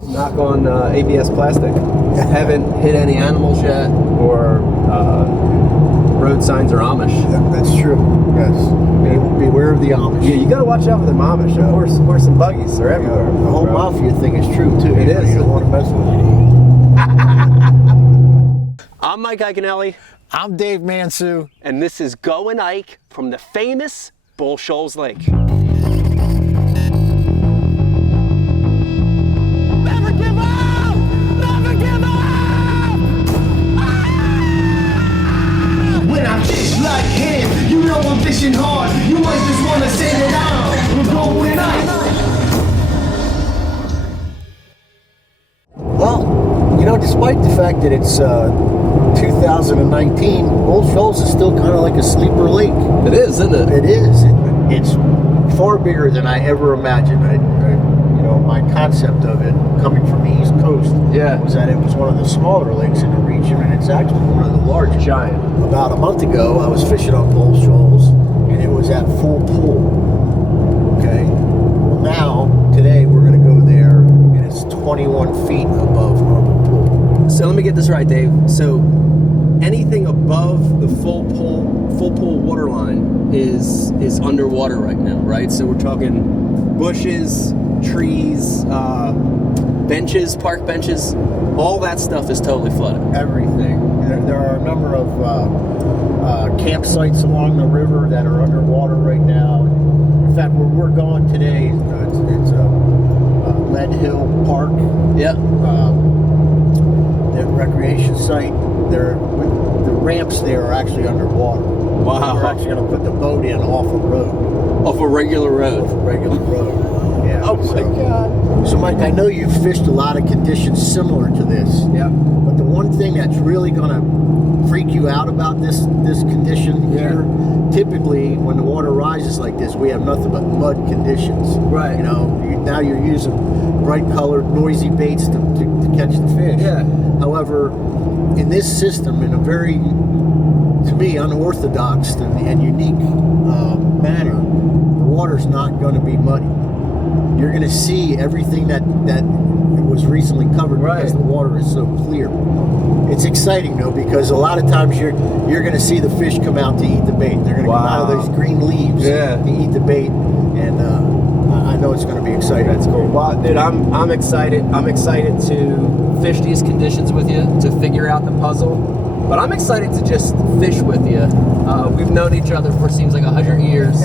Knock on ABS plastic. Haven't hit any animals yet, or road signs are Amish. That's true. Yes. Beware of the Amish. Yeah, you gotta watch out for the Amish. Yeah. Horse and buggies are everywhere. The whole mafia thing is true too. It is. You don't want to mess with it. I'm Mike Iaconelli. I'm Dave Mansu. And this is Going Ike from the famous Shoals Lake. Never give up! Never give up! When I fish like him, you know I'm fishing hard. You might just wanna send it out. We're going Ike. Well, you know, despite the fact that it's 2019, Old Shoals is still kind of like a sleeper lake. It is, isn't it? It is. It's far bigger than I ever imagined. You know, my concept of it coming from the East Coast was that it was one of the smaller lakes in the region, and it's actually one of the largest. Giant. About a month ago, I was fishing on Old Shoals, and it was at full pool. Okay. Well, now today we're going to go there, and it's 21 feet above normal pool. So let me get this right, Dave. So anything above the full pool water line is underwater right now, right? So we're talking bushes, trees, benches, park benches, all that stuff is totally flooded. Everything. There are a number of campsites along the river that are underwater right now. In fact, where we're going today, it's Lead Hill Park. Yeah. The recreation site. The ramps there are actually underwater. Wow. We're actually going to put the boat in off a road. Off a regular road. Off a regular road. Yeah. Oh my God. So Mike, I know you've fished a lot of conditions similar to this. Yeah. But the one thing that's really going to freak you out about this condition here, typically when the water rises like this, we have nothing but mud conditions. Right. You know, now you're using bright colored, noisy baits to catch the fish. Yeah. However, in this system, in a very, to me, unorthodox and unique manner, the water's not going to be muddy. You're going to see everything that was recently covered because the water is so clear. It's exciting though, because a lot of times you're going to see the fish come out to eat the bait. They're going to come out of those green leaves to eat the bait, and I know it's going to be exciting. That's cool. Well, dude, I'm excited. I'm excited to fish these conditions with you, to figure out the puzzle. But I'm excited to just fish with you. We've known each other for seems like 100 years.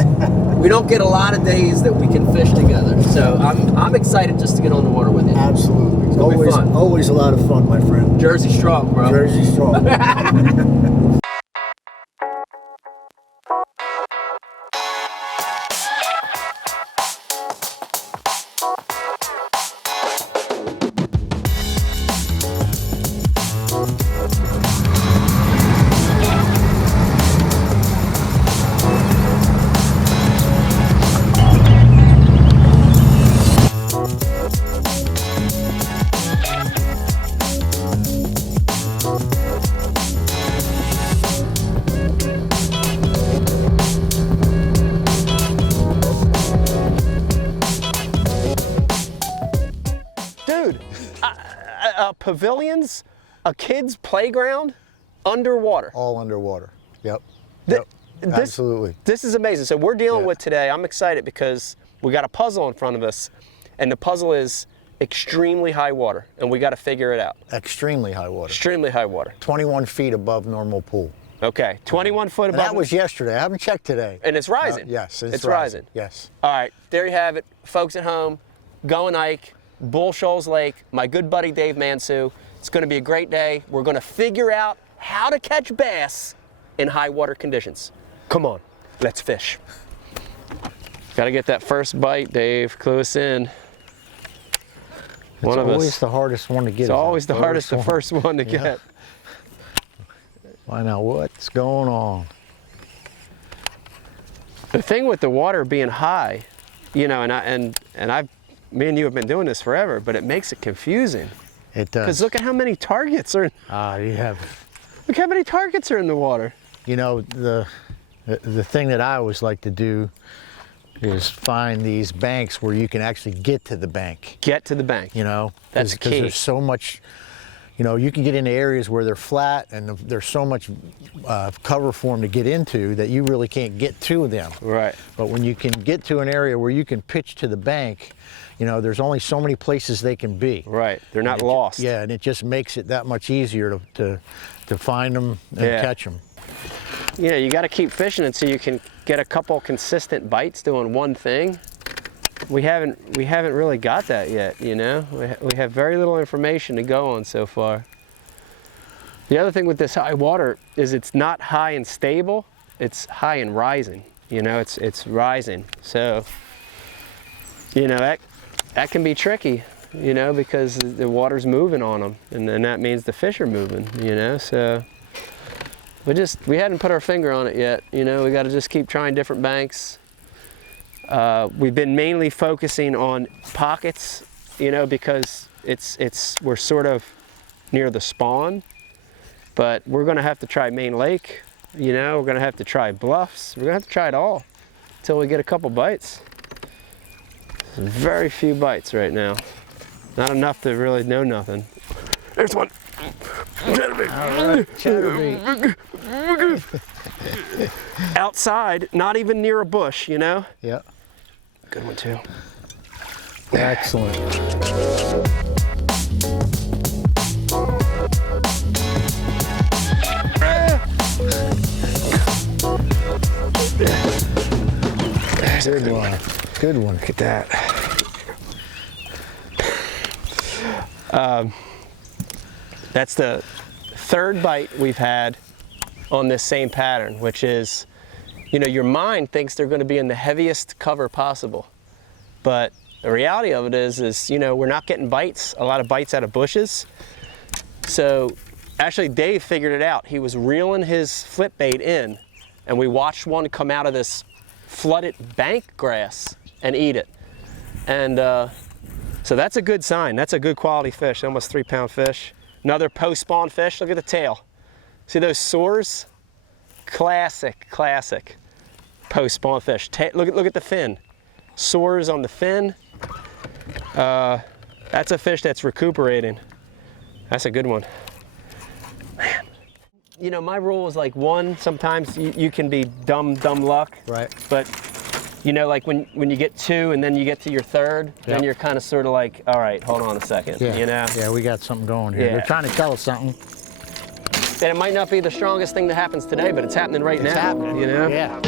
We don't get a lot of days that we can fish together. So I'm excited just to get on the water with you. Absolutely. It's always fun. Always a lot of fun, my friend. Jersey strong, bro. Jersey strong. Pavilions, a kid's playground, underwater. All underwater. Yep. Absolutely. This is amazing. So we're dealing with today, I'm excited because we got a puzzle in front of us, and the puzzle is extremely high water, and we got to figure it out. Extremely high water. Extremely high water. 21 feet above normal pool. Okay, 21 foot above. And that was yesterday. I haven't checked today. And it's rising. Yes, it's rising. Yes. All right, there you have it. Folks at home, Going Ike, Shoals Lake, my good buddy Dave Mansu. It's going to be a great day. We're going to figure out how to catch bass in high water conditions. Come on, let's fish. Got to get that first bite, Dave. Clue us in. It's always the hardest one to get. It's always the first one to get. Find out what's going on. The thing with the water being high, you know, me and you have been doing this forever, but it makes it confusing. It does. Because look at how many targets are. Look how many targets are in the water. You know, the thing that I always like to do is find these banks where you can actually get to the bank. Get to the bank. You know, That's because key. there's so much. You know, you can get into areas where they're flat and there's so much cover for them to get into that you really can't get to them. Right. But when you can get to an area where you can pitch to the bank, you know, there's only so many places they can be. Right. They're not lost. Yeah, and it just makes it that much easier to find them and catch them. You know, you got to keep fishing until you can get a couple consistent bites doing one thing. We haven't really got that yet, you know? We have very little information to go on so far. The other thing with this high water is it's not high and stable, it's high and rising. You know, it's rising. So, you know, that can be tricky, you know, because the water's moving on them, and then that means the fish are moving, you know? So we hadn't put our finger on it yet, you know? We got to just keep trying different banks. We've been mainly focusing on pockets, you know, because we're sort of near the spawn, but we're going to have to try Main Lake, you know, we're going to have to try bluffs, we're going to have to try it all until we get a couple bites. Very few bites right now, not enough to really know nothing. There's one. Chatterbait. All right, chatterbait. Outside, not even near a bush, you know? Yeah. Good one too. Excellent. Good one. Good one. Look at that. That's the third bite we've had on this same pattern, which is, you know, your mind thinks they're going to be in the heaviest cover possible, but the reality of it is, you know, we're not getting bites, a lot of bites out of bushes. So actually Dave figured it out. He was reeling his flip bait in, and we watched one come out of this flooded bank grass and eat it. And so that's a good sign. That's a good quality fish, almost 3-pound fish. Another post-spawn fish. Look at the tail. See those sores? Classic post-spawn fish. Look at the fin. Sores on the fin. That's a fish that's recuperating. That's a good one. Man. You know, my rule is like one. Sometimes you can be dumb luck. Right. But you know, like when you get two and then you get to your third, then you're kind of sort of like, all right, hold on a second. Yeah. You know? Yeah, we got something going here. Yeah. They're trying to tell us something. And it might not be the strongest thing that happens today, but it's happening right now. It's happening. You know? Yeah.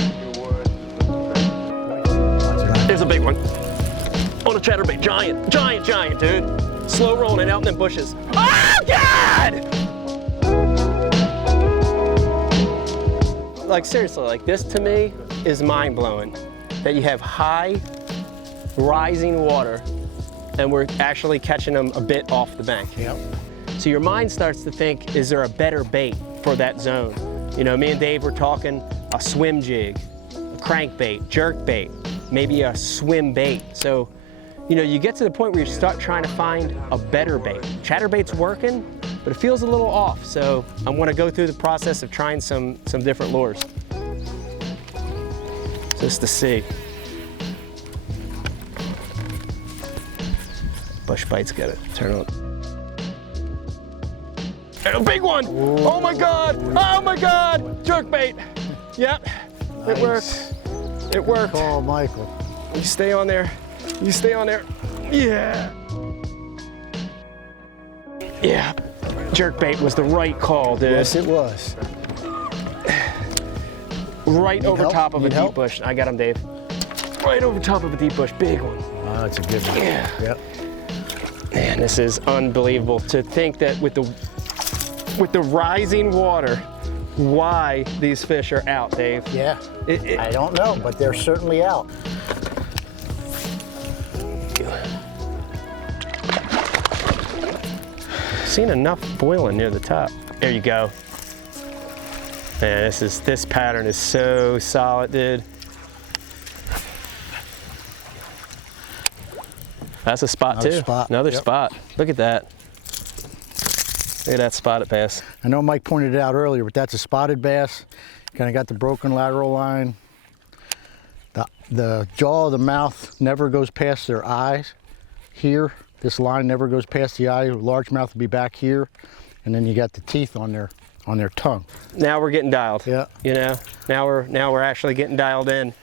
There's a big one. On a chatterbait. Giant, dude. Slow rolling it out in the bushes. Oh, God! Like, seriously, like, this to me is mind-blowing. That you have high, rising water, and we're actually catching them a bit off the bank. Yep. So your mind starts to think, is there a better bait for that zone? You know, me and Dave were talking a swim jig, a crankbait, jerk bait, maybe a swim bait. So, you know, you get to the point where you start trying to find a better bait. Chatterbait's working, but it feels a little off. So I want to go through the process of trying some different lures. Just to see. Bush bite's got to turn on. And a big one! Ooh. Oh my God! Oh my God! Jerk bait! Yep, Nice. It worked. It worked. Call Michael. You stay on there. You stay on there. Yeah. Yeah. Jerk bait was the right call, dude. Yes, it was. Right over help? top of a Need deep help? bush. I got him, Dave. Right over top of a deep bush. Big one. Oh, that's a good one. Yeah. Yep. Man, this is unbelievable to think that with the rising water, why these fish are out, Dave. Yeah. I don't know, but they're certainly out. Seen enough boiling near the top. There you go. Man, this pattern is so solid, dude. That's a spot Another too. spot. Another Yep. spot. Look at that. Look at that spotted bass. I know Mike pointed it out earlier, but that's a spotted bass. Kind of got the broken lateral line. The jaw of the mouth never goes past their eyes here. This line never goes past the eye. Largemouth will be back here, and then you got the teeth on their tongue. Now we're getting dialed. Yeah. You know, now we're actually getting dialed in,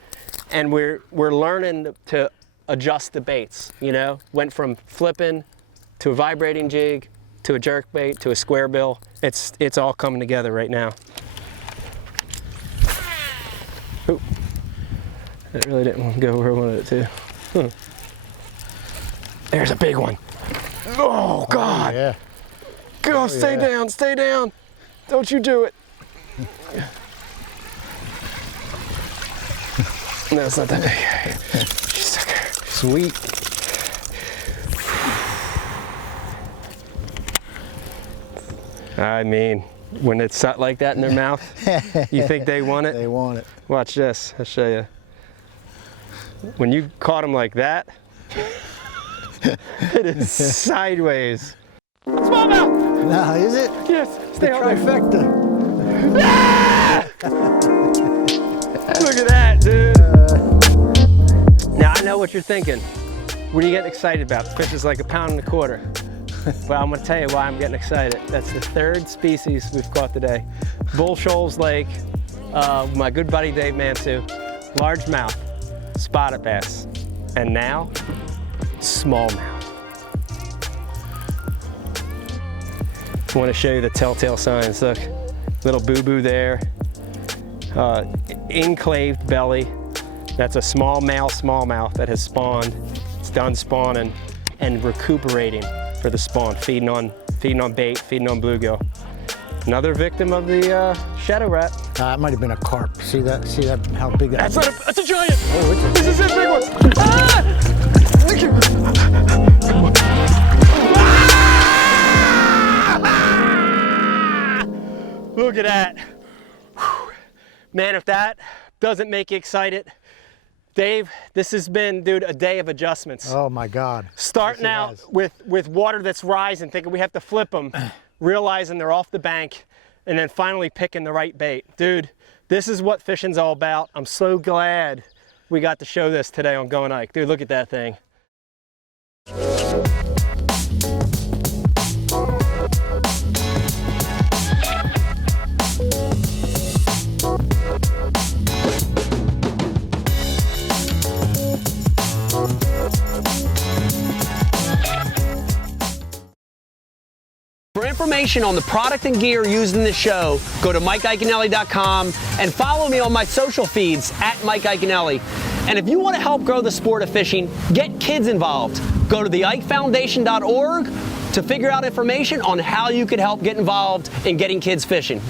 and we're learning to adjust the baits. You know, went from flipping to a vibrating jig to a jerk bait to a square bill. It's all coming together right now. Ooh. That really didn't go where I wanted it to. There's a big one. Oh God! Yeah. Go, stay down, stay down. Don't you do it. No, it's not that big. Sucker. Sweet. I mean, when it's set like that in their mouth, you think they want it? They want it. Watch this, I'll show you. When you caught them like that, it is sideways. Smallmouth! Now, is it? Yes, stay out there. Trifecta. Ah! Look at that, dude. Now I know what you're thinking. What are you getting excited about? The fish is like 1.25 pounds. But I'm gonna tell you why I'm getting excited. That's the 3rd species we've caught today. Bull Shoals Lake, my good buddy Dave Mansu, largemouth, spotted bass, and now smallmouth. I want to show you the telltale signs. Look, little boo-boo there, enclaved belly. That's a small male smallmouth that has spawned. It's done spawning and recuperating for the spawn, feeding on bait, feeding on bluegill. Another victim of the shadow rat. It might have been a carp. See that? See that? How big that is? That's a giant. Oh, it's a This is a big one. Ah! Look at that. Whew. Man, if that doesn't make you excited, Dave, this has been, dude, a day of adjustments. Oh my God. Starting out with water that's rising, thinking we have to flip them, realizing they're off the bank, and then finally picking the right bait. Dude, this is what fishing's all about. I'm so glad we got to show this today on Going Ike. Dude, look at that thing. For information on the product and gear used in the show, go to MikeIaconelli.com and follow me on my social feeds at Mike Iaconelli. And if you want to help grow the sport of fishing, get kids involved. Go to theikefoundation.org to figure out information on how you can help get involved in getting kids fishing.